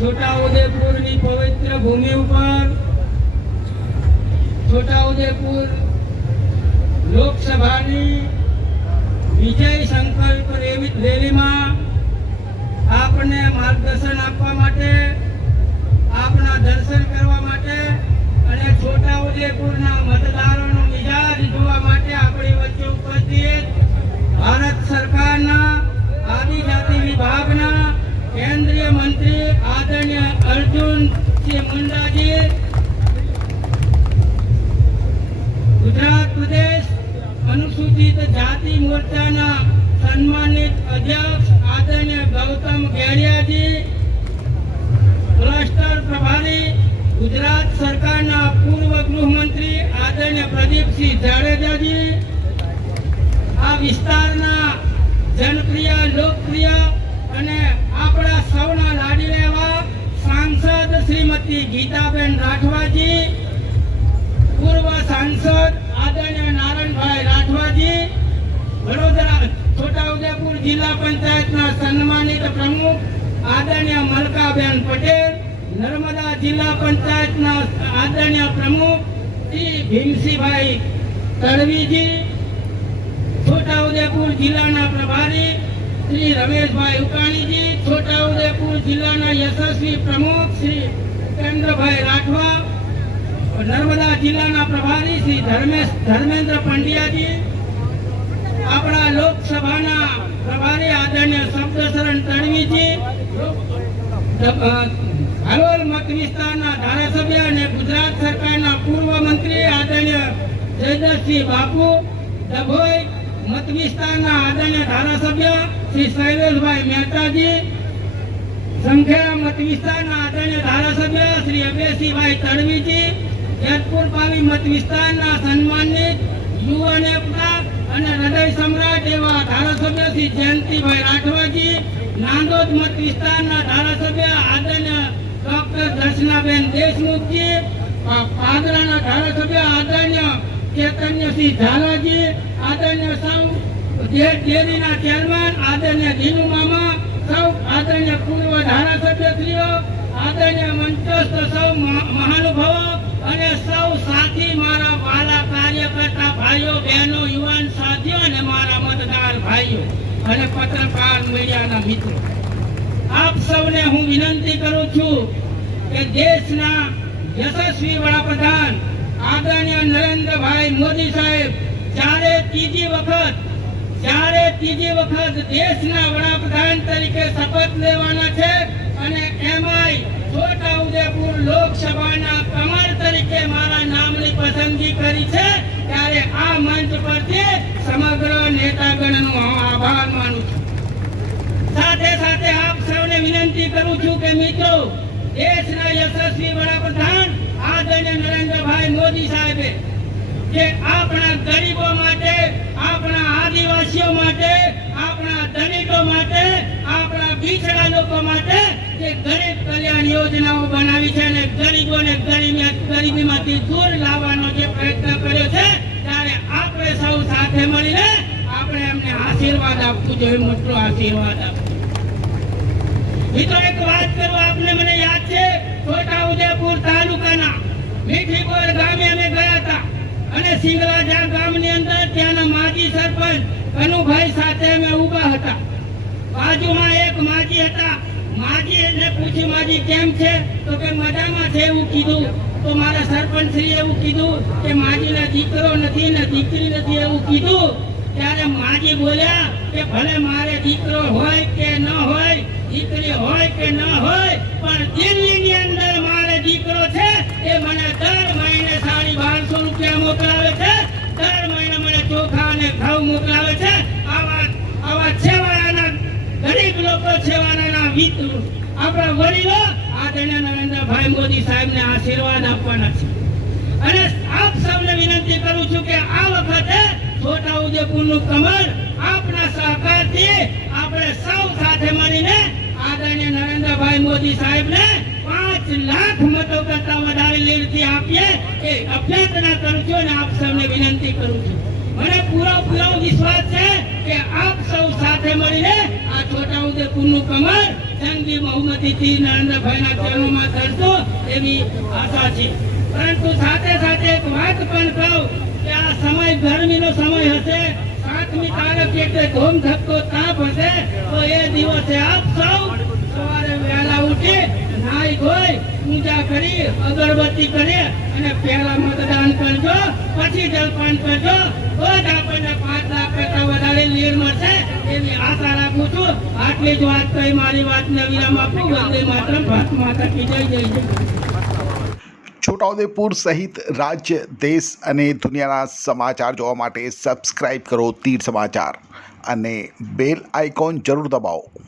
છોટાઉદેપુરની પવિત્ર ભૂમિ ઉપર છોટાઉદેપુર લોકસભાની વિજય સંકલ્પ રેલી- રેલીમાં આપને માર્ગદર્શન આપવા માટે, આપના દર્શન કરવા માટે અને છોટાઉદેપુરના મતદારોનો સરકારના પૂર્વ ગૃહમંત્રી આદરણીય પ્રદીપસિંહ જાડેજાજી, આ વિસ્તારના જનપ્રિય, લોકપ્રિય અને આપણા સૌના લાડી લેવા શ્રીમતી ગીતાબેન રાઠવાજી, પૂર્વ સાંસદ આદરણીય નારાયણભાઈ રાઠવાજી, વડોદરા, છોટાઉદેપુર જિલ્લા પંચાયતના સન્માનિત પ્રમુખ આદરણીય મલકાબેન પટેલ, નર્મદા જિલ્લા પંચાયતના આદરણીય પ્રમુખ શ્રી ભીમસિંહભાઈ તડવીજી છોટાઉદેપુર જિલ્લાના પ્રભારી શ્રી રમેશભાઈ ઉકાણીજી છોટાઉદેપુર જિલ્લાના યશસ્વી પ્રમુખ શ્રી ઉપેન્દ્રભાઈ રાઠવા, નર્મદા જિલ્લાના પ્રભારી શ્રી ધર્મેશ, ધર્મેન્દ્ર પંડ્યાજી, આપણા લોકસભાના પ્રભારી આદરણીય શબ્દશરણ તણવીજી હાલોલ મત વિસ્તારના ધારાસભ્ય અને ગુજરાત સરકારના પૂર્વ મંત્રી આદરણીય જયદર્શસિંહ બાપુ, ડભોઈ મત વિસ્તારના આદરણીય ધારાસભ્ય શ્રી શૈલેષભાઈ મહેતાજી, સંખેડા મત વિસ્તારના આદરણીય ધારાસભ્ય શ્રી અભયસિંહભાઈ તડવીજી, જેતપુર પાવી મત વિસ્તારના સન્માનિત યુવા નેતા અને હૃદય સમ્રાટ એવા ધારાસભ્ય શ્રી જયંતિભાઈ રાઠવાજી, નાંદોદ મત વિસ્તારના ધારાસભ્ય આદરણીય ડોક્ટર દર્શનાબેન દેશમુખજી પાદરાના ધારાસભ્ય આદરણીય ચૈતન્યસિંહ ઝાલાજી જે ડેરીના ચેરમેન આદરણીય ધીનુ મામા, સૌ આદરણીય પૂર્વ ધારાસભ્યશ્રીઓ, આદરણીય મંચસ્થ સૌ મહાનુભાવો અને સૌ સાથી મારા વાલા કાર્યકર્તા ભાઈઓ, બહેનો, યુવાન સાથીઓ અને મારા મતદાર ભાઈઓ અને પત્રકાર મીડિયાના મિત્રો. આપ સૌને હું વિનંતી કરું છું કે દેશના યશસ્વી વડાપ્રધાન આદરણીય નરેન્દ્રભાઈ મોદી સાહેબ, જ્યારે ત્રીજી વખત જ્યારે ત્રીજી વખત દેશના વડાપ્રધાન તરીકે શપથ લેવાના છે અને એમાંય છોટાઉદેપુર લોકસભાના કમર તરીકે મારા નામની પસંદગી કરી છે, ત્યારે આ મંચ પરથી સમગ્ર નેતાગણનો આભાર માનું છું. સાથે સાથે આપ સૌને વિનંતી કરું છું કે મિત્રો, દેશના યશસ્વી વડાપ્રધાન આદરણીય નરેન્દ્રભાઈ મોદી સાહેબે, કે આપણા ગરીબો માટે આપણા આદિવાસીઓ માટે, આપણા દલિતો માટે, આપણા પીછડા લોકો માટે જે ગરીબ કલ્યાણ યોજનાઓ બનાવી છે અને ગરીબોને ગરીબીમાંથી દૂર લાવવાનો જે પ્રયત્ન કર્યો છે, ત્યારે આપણે સૌ સાથે મળીને આપણે એમને આશીર્વાદ આપવું જોઈએ, મોટો આશીર્વાદ આપવો મિત્રો એક વાત કરું, આપને મને યાદ છે છોટા ઉદેપુર તાલુકાના મીઠીપુર ગામે અમે ગયા હતા. અને અંદર ત્યાંના કનુભાઈ સાથે અમે ઊભા હતા. બાજુમાં એક માજી હતા. માજી એટલે પૂછી માજી, કેમ છે? તો કે, મજામાં છે, એવું કીધું. તો મારા સરપંચ શ્રી એવું કીધું કે, માજીને દીકરો નથી ને દીકરી નથી, એવું કીધું. ત્યારે માજી બોલ્યા કે, ભલે મારે દીકરો હોય કે ન હોય, દીકરી હોય કે ન હોય, પણ દિલ્હીની અંદર મારે દીકરો છે, એ મને દર મહિને સાડી બારસો રૂપિયા મોકલાવે છે દર મહિને મને ચોખા અને ઘઉં મોકલાવે છે. આવા આવા છેવાડાના ગરીબ લોકો, છેવાડાના વિત આપણા વડીલો આદરણીય નરેન્દ્રભાઈ મોદી સાહેબને આશીર્વાદ આપવાના છે. અને આપ સૌને વિનંતી કરું છું કે આ વખતે છોટા ઉદેપુરનું કમળ આપના સહકારથી આપણે સૌ સાથે મળીને આદરણીય નરેન્દ્રભાઈ મોદી સાહેબને પાંચ લાખ મતો કરતા એ અભ્યર્થના કરું છું અને આપ સૌને વિનંતી કરું છું. મને પૂરો પૂરો વિશ્વાસ છે કે આપ સૌ સાથે મળીને આ છોટા ઉદેપુરનું કમર જંગી બહુમતીથી નરેન્દ્રભાઈના ચરણોમાં એવી આશા છે. પરંતુ સાથે સાથે એક વાત પણ કહું કે આ સમય ગરમીનો સમય હશે, સાતમી તારીખ એટલે ધોમ ધકતો તાપ હશે, તો એ દિવસે આપ પૂજા કરી, અગરબત્તી કરી અને પહેલા મતદાન કરજો, પછી જલપાન કરજો. તો જ આપણને પાંચ લાખ કરતા વધારે લીડ મળશે એવી આશા રાખું છું. આટલી જ વાત કહી મારી વાતને વિરામ આપું. વંદે માતરમ, ભારત માતા કી જય જય છોટાઉદેપુર સહિત રાજ્ય, દેશ અને દુનિયાના સમાચાર જોવા માટે સબસ્ક્રાઇબ કરો તીર સમાચાર અને બેલ આઇકોન જરૂર દબાવો.